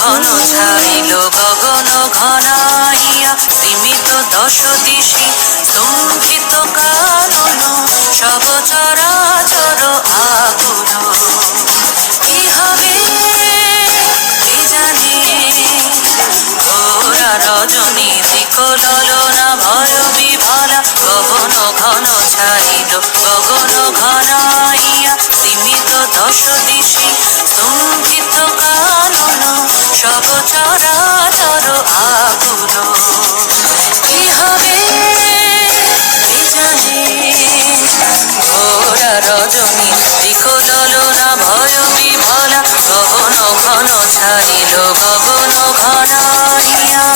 ঘন ছাইল গগন ঘনাইয়া, সীমিত দশ দিশি স্তম্ভিত কানন, সব চরাচর আকুল। কি হবে কে জানে, ঘোরা রজনী দিক ললনা ভয় বিভলা, গগন ঘন ছাইল গগন ঘনাইয়া, সীমিত দশ দিশি স্তম্ভিত কানন, সব চরাচর আকুল। কি হবে কে জানে, ঘোরা রজনী দিক ললনা ভয় বিভলা, গগন ঘন ছাইল গগন ঘনাইয়া।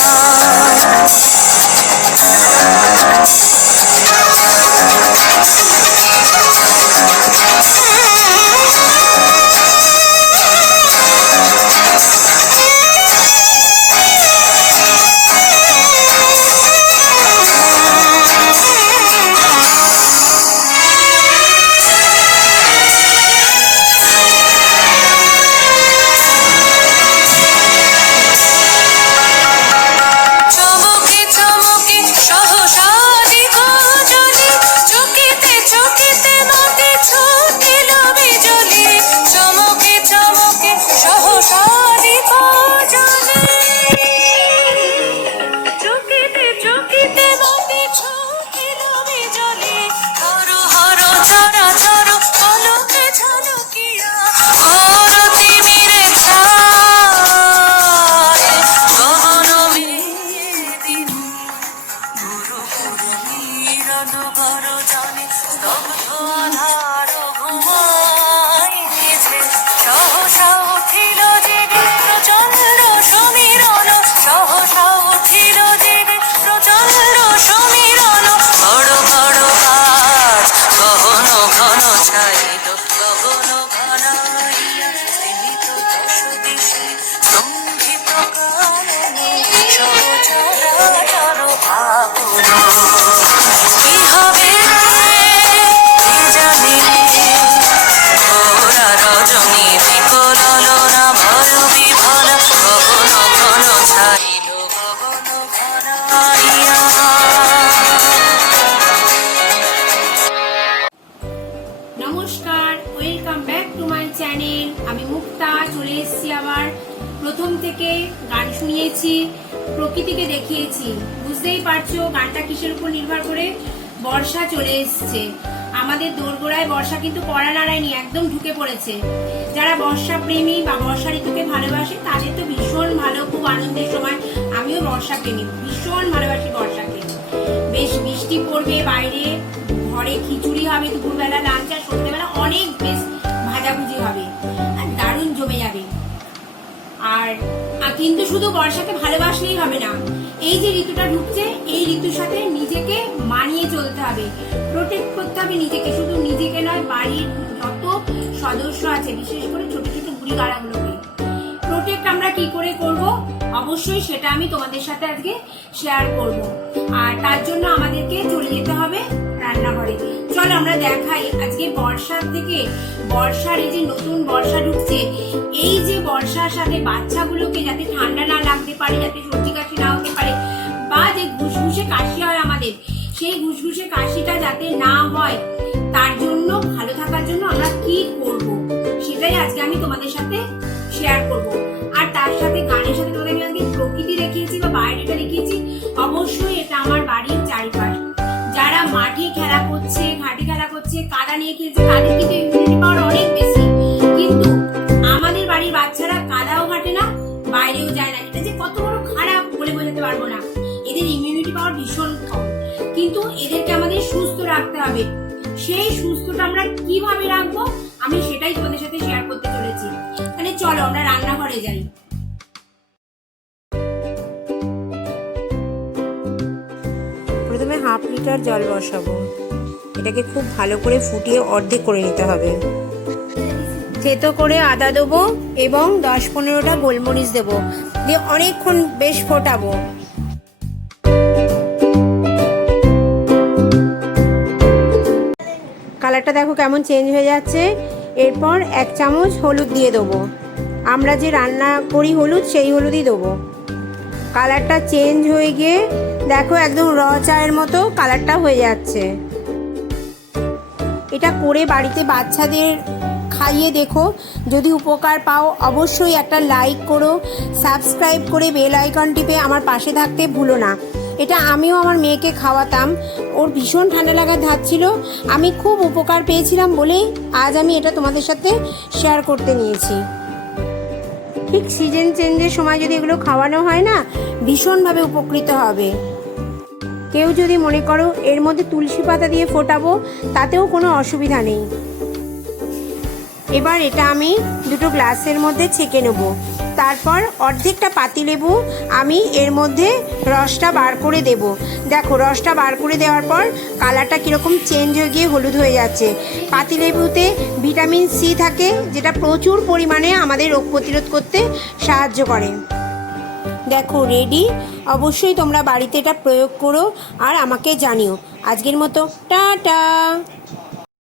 নমস্কার, welcome back to my channel. আমি মুক্তা চলে এসেছি আবার। প্রথম থেকে গান শুনিয়েছি, প্রকৃতিকে দেখিয়েছি। বুঝতেই পারছো গানটা কিসের উপর নির্ভর করে। বর্ষা চলে এসছে আমাদের দোরগোড়ায়। বর্ষা কিন্তু কড়া নাড়ায়নি, একদম ঢুকে পড়েছে। যারা বর্ষা প্রেমী বা বর্ষা ঋতুকে ভালোবাসে তাদের তো ভীষণ ভালো, খুব আনন্দের সময়। আমিও বর্ষা প্রেমী, ভীষণ ভালোবাসি বর্ষাকে। বেশ বৃষ্টি পড়বে, বাইরে ঘরে খিচুড়ি হবে, দুপুরবেলা লাঞ্চ, আর সন্ধ্যেবেলা অনেক বেশ ভাজাভুজি হবে, আর দারুণ জমে যাবে। আর কিন্তু শুধু বর্ষাকে ভালোবাসলেই হবে না, এই যে ঋতুটা ঢুকছে এই ঋতুর সাথে নিজেকে মানিয়ে চলতে হবে, প্রোটেক্ট করতে হবে নিজেকে। শুধু নিজেকে নয়, বাড়ির যত সদস্য আছে, বিশেষ করে ছোট ছোট বুড়ি গাড়াগুলোকে প্রোটেক্ট আমরা কি করে করব, অবশ্যই সেটা আমি তোমাদের সাথে আজকে শেয়ার করব। আর তার জন্য আমাদেরকে চলে যেতে হবে রান্নাঘরে। চলো আমরা দেখাই আজকে বর্ষার থেকে, বর্ষার এই যে নতুন বর্ষা ঢুকছে, এই যে বর্ষার সাথে বাচ্চাগুলোকে যাতে ঠান্ডা না লাগতে পারে, যাতে সর্দি কাশি না হতে পারে, বা যে ঘুষঘুষে কাশি হয় আমাদের, সেই ঘুষঘুষে কাশিটা যাতে না হয়, তার জন্য ভালো থাকার জন্য আমরা কি করব সেটাই আজকে আমি তোমাদের সাথে শেয়ার করব। আর তার সাথে গানের সাথে তোমাদের আমি আজকে প্রকৃতি দেখিয়েছি বা বাইরেটা দেখিয়েছি। অবশ্যই এটা আমার বাড়ির চারিপাশ। যারা মাঠে খেলা করছে, ঘাটে খেলা করছে, কাদা নিয়ে খেলছে, তাদের কিন্তু ইমিউনিটি পাওয়ার অনেক বেশি। কিন্তু আমাদের বাড়ির বাচ্চারা কাদাও ঘাটে না, বাইরেও যায় না। এটা যে কত বড় খারাপ বলে বোঝাতে পারবো না। এদের ইমিউনিটি পাওয়ার ভীষণ কম, কিন্তু এদেরকে আমাদের সুস্থ রাখতে হবে। সেই সুস্থটা আমরা কিভাবে রাখবো আমি সেটাই তোমাদের সাথে শেয়ার করতে চলেছি। তাহলে চলো আমরা রান্নাঘরে যাই। প্রথমে হাফ লিটার জল বসাবো, এটাকে খুব ভালো করে ফুটিয়ে অর্ধেক করে নিতে হবে। থেতো করে আদা দেবো এবং 10-15টা গোলমরিচ দেবো, দিয়ে অনেকক্ষণ বেশ ফোটাবো। কালারটা দেখো কেমন চেঞ্জ হয়ে যাচ্ছে। এরপর 1 চামচ হলুদ দিয়ে দেবো, আমরা যে রান্না করি হলুদ, সেই হলুদই দেবো। কালারটা চেঞ্জ হয়ে গিয়ে দেখো একদম র চায়ের মতো কালারটা হয়ে যাচ্ছে। এটা করে বাড়িতে বাচ্চাদের খাইয়ে দেখো, যদি উপকার পাও অবশ্যই একটা লাইক করো, সাবস্ক্রাইব করে বেল আইকন টিপে আমার পাশে থাকতে ভুলো না। এটা আমিও আমার মেয়েকে খাওয়াতাম, ওর ভীষণ ঠান্ডা লাগার ধাত ছিল, আমি খুব উপকার পেয়েছিলাম বলেই আজ আমি এটা তোমাদের সাথে শেয়ার করতে নিয়েছি। ঠিক সিজন চেঞ্জের সময় যদি এগুলো খাওয়ানো হয় না, ভীষণভাবে উপকৃত হবে। কেউ যদি মনে করো এর মধ্যে তুলসী পাতা দিয়ে ফোটাবো, তাতেও কোনো অসুবিধা নেই। এবার এটা আমি দুটো গ্লাসের মধ্যে ছেঁকে নেব। তারপর অর্ধেকটা পাতিলেবু আমি এর মধ্যে রসটা বার করে দেব। দেখো রসটা বার করে দেওয়ার পর কালারটা কীরকম চেঞ্জ হয়ে গিয়ে হলুদ হয়ে যাচ্ছে। পাতিলেবুতে ভিটামিন সি থাকে, যেটা প্রচুর পরিমাণে আমাদের রোগ প্রতিরোধ করতে সাহায্য করে। দেখো রেডি। অবশ্যই তোমরা বাড়িতে এটা প্রয়োগ করো আর আমাকে জানিও। আজকের মতো টাটা।